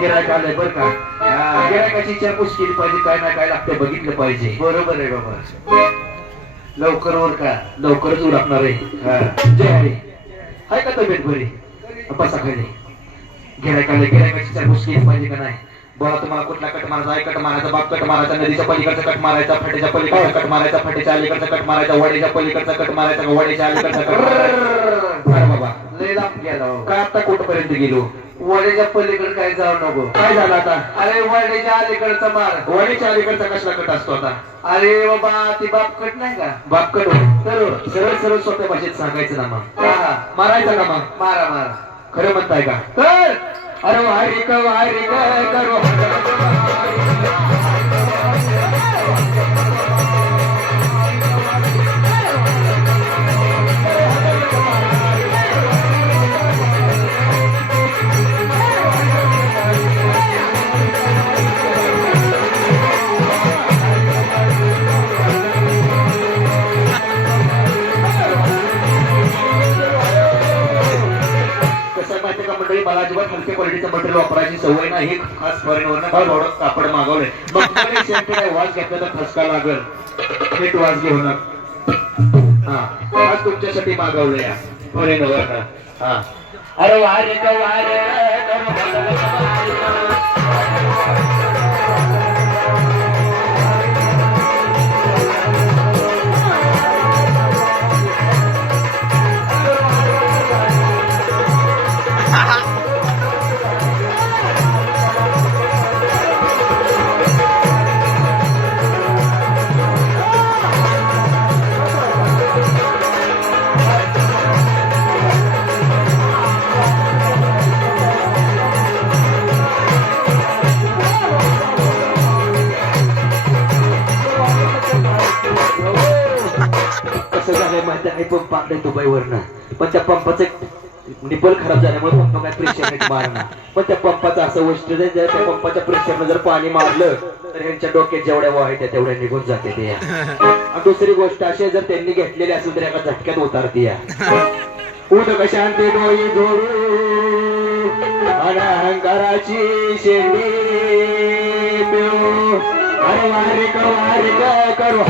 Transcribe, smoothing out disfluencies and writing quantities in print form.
गिरायक आलंय बरं का. गिरायकाची विचारपूस केली पाहिजे, काय ना काय लागतंय बघितलं पाहिजे. बरोबर आहे बाबा. लवकर वर का लवकरच उरकणार आहे. जय हरी. हाय का तब्येत बरी? बसा खाली. गिरायक आलंय, गिरायकाची विचारपूस केली पाहिजे का नाही? बोला तुम्हाला कुठला कट मारायचा? आई कट मारायचा, बाप कट मारायचा, नदीच्या पलीकडचा कट मारायचा, फाटेच्या पलीकडचा कट मारायचा, फाटेच्या अलीकडचा कट मारायचा, वड्याच्या पलीकडचा कट मारायचा, वड्याच्या अलीकडचा कट मारायचा. अरे बाबा लय लांब गेला हो. काय आता कुठपर्यंत गेलो? वड्याच्या पलीकडे काय जाऊ नको. काय झालं आता? अरे वड्याच्या अलीकडचा मार. वड्याच्या अलीकडचा कसला कट असतो आता? अरे बाबा ती बाप कट नाही का? बाप कट तर सरळ सरळ सोप्या भाषेत सांगायचं ना मग. हा मारायचा का मग? मारा मारा. खरं म्हणताय का? तर अरे वारी क करो. मला अजिबात हलक्या क्वालिटीचं मटेरियल वापरायची सवय नाही. खास फॉरेनवरनं थोडं कापड मागवलंय. मग वाज घेतला तर खसका लागल. नीट वाज घेऊन हा आज तुमच्यासाठी मागवलं या फॉरेनवरनं. हा अरे वारे पंप आणले दुबईवरनं, पण त्या पंपाचं निपल खराब झाल्यामुळे पंप काय प्रेशर मारणार. पण त्या पंपाचं असं वैशिष्ट्य आहे, त्या पंपाच्या प्रेशरनं जर पाणी मारलं तर यांच्या डोक्यात जेवढ्या वाईट आहे तेवढ्या निघून जाते ते. आणि दुसरी गोष्ट अशी जर त्यांनी घेतलेली असेल तर एका झटक्यात उतारते या. उदक शांती डोई जोडू आणि अहंकाराची शेंडी पिळू. अरे वारे करू